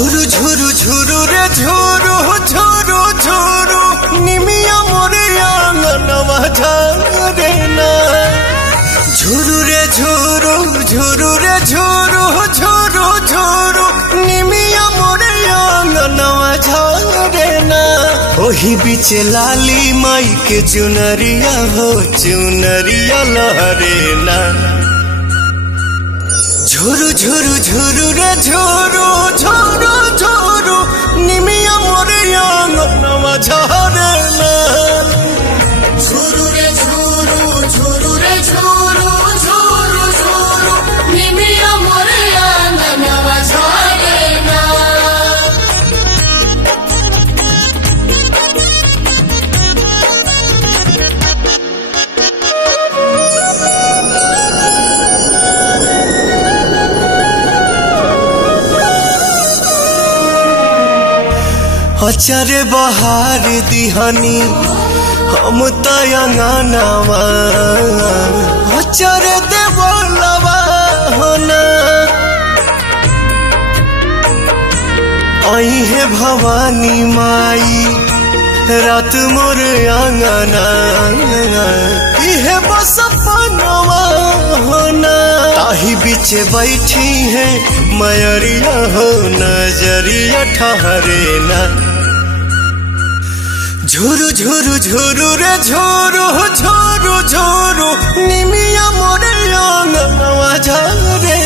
झुरु झुरु झुरु रे झुरु झुरु झुरु निमिया मोरे आंगनवा झारे ना। झुरु रे झुरु झुरु रे झुरु झुरु झुरु निमिया मोरे आंगनवा झारे ना। ओही बीचे लाली माई के चुनरिया हो चुनरिया लहरे ना। झुरु झुरु झुरु रे झुरु झुरु झुरु निमिया मोरे आंगनवा झारे ना। झुरु रे झुरु झुरु रे झुरु झुरु झुरु निमिया मोरे आंगनवा झारे ना। अचारे बहार दिहानी हम तयंगनवा अचारे देवलवा होना। आई है भवानी माई रात मोर आंगना इहे बस पनवा होना। ताही बीचे बैठी है मयरिया हो नजरिया ठहरे ना। झुरु झुरु झुरु रे झुरु झुरु झुरु निमिया मोरे आंगनवा झारे